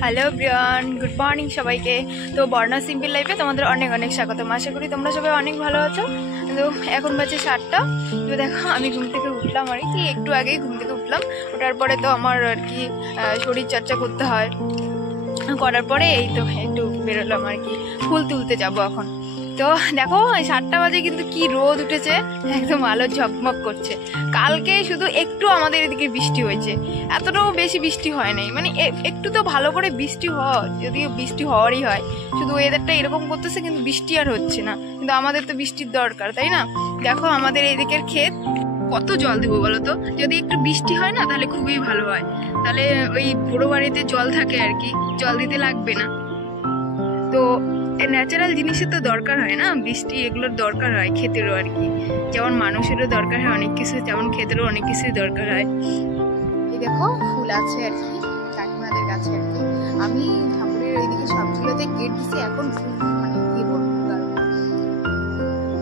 Hello everyone, good morning সবাইকে। তো বর্ণা simple লাইফে তোমাদের অনেক অনেক স্বাগতম। আশা করি তোমরা সবাই অনেক ভালো আছো। তো এখন বাজে 7টা। তো দেখো আমি ঘুম থেকে উঠলাম, আর কি একটু আগেই ঘুম থেকে উঠলাম। ওঠার পরে তো আমার আর কি শরীর চর্চা করতে হয়, করার পরে এই তো একটু বেরোলাম আর কি, ফুল তুলতে যাবো এখন। তো দেখো 7টা বাজে কিন্তু কি রোদ উঠেছে, একদম আলো ঝকমক করছে। কালকে শুধু একটু আমাদের এদিকে বৃষ্টি হয়েছে, এতটাও বেশি বৃষ্টি হয় নাই, মানে একটু তো ভালো করে বৃষ্টি হয়, যদিও বৃষ্টি হওয়ারই হয়। শুধু ওয়েদারটা এরকম করতেছে, কিন্তু বৃষ্টি আর হচ্ছে না। কিন্তু আমাদের তো বৃষ্টির দরকার, তাই না? দেখো আমাদের এদিকের ক্ষেত কত জল দেবো বলো তো। যদি একটু বৃষ্টি হয় না তাহলে খুবই ভালো হয়, তাহলে ওই পুরো বাড়িতে জল থাকে আর কি, জল দিতে লাগবে না। তো ন্যাচারাল জিনিসের তো দরকার হয় না, বৃষ্টি এগুলোর দরকার হয় ক্ষেতেরও আর কি। যেমন মানুষেরও দরকার হয় অনেক কিছু, তেমন ক্ষেতেরও অনেক কিছুই দরকার হয়। এই দেখো ফুল আছে আর কি কাকিমাদের কাছে আর কি। আমি ঠাকুরের ওইদিকে সবগুলোতে গেট দিছি, এখন ফুল মানে কি বলবো,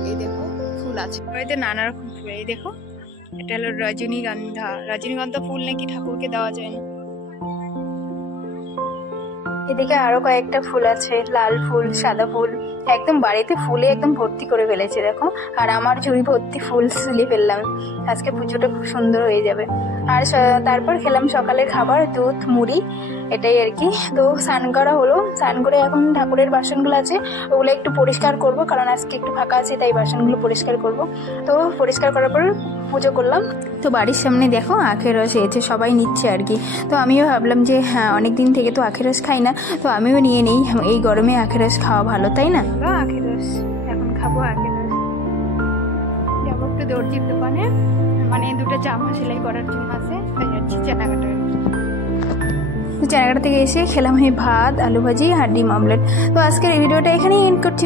এই দেখো ফুল আছে বাড়িতে নানা রকম ফুল। এই দেখো এটা হলো রজনীগন্ধা। রজনীগন্ধা ফুল নাকি ঠাকুরকে দেওয়া যায় না। এদিকে আরো কয়েকটা ফুল আছে, লাল ফুল, সাদা ফুল, একদম বাড়িতে ফুলে একদম ভর্তি করে ফেলেছে দেখো। আর আমার ঝুড়ি ভর্তি ফুল তুলে ফেললাম, আজকে পুজোটা খুব সুন্দর হয়ে যাবে। আর তারপর খেলাম সকালের খাবার, দুধ মুড়ি, এটাই আর কি। তো স্নান করা হলো, স্নান করে এখন ঠাকুরের বাসনগুলো আছে ওগুলো একটু পরিষ্কার করব, কারণ আজকে একটু ফাঁকা আছে তাই বাসনগুলো পরিষ্কার করব। তো পরিষ্কার করার পর পুজো করলাম। তো বাড়ির সামনে দেখো আখের রস এসে সবাই নিচ্ছে আর কি। তো আমিও ভাবলাম যে হ্যাঁ অনেক দিন থেকে তো আখের রস খাই না, তো আমিও নিয়ে নিই, এই গরমে আখের রস খাওয়া ভালো, তাই না? আখের রস এখন খাবো, আখের রস। যাবো একটু দর্জির দোকানে, মানে দুটো জামা সেলাই করার জন্য আছে, তাই যাচ্ছি চেনাকাটা। চেনাকাটা থেকে এসে খেলাম এই ভাত, আলু ভাজি আর ডিম অমলেট। তো আজকের ভিডিওটা এখানেই এন্ড করছি।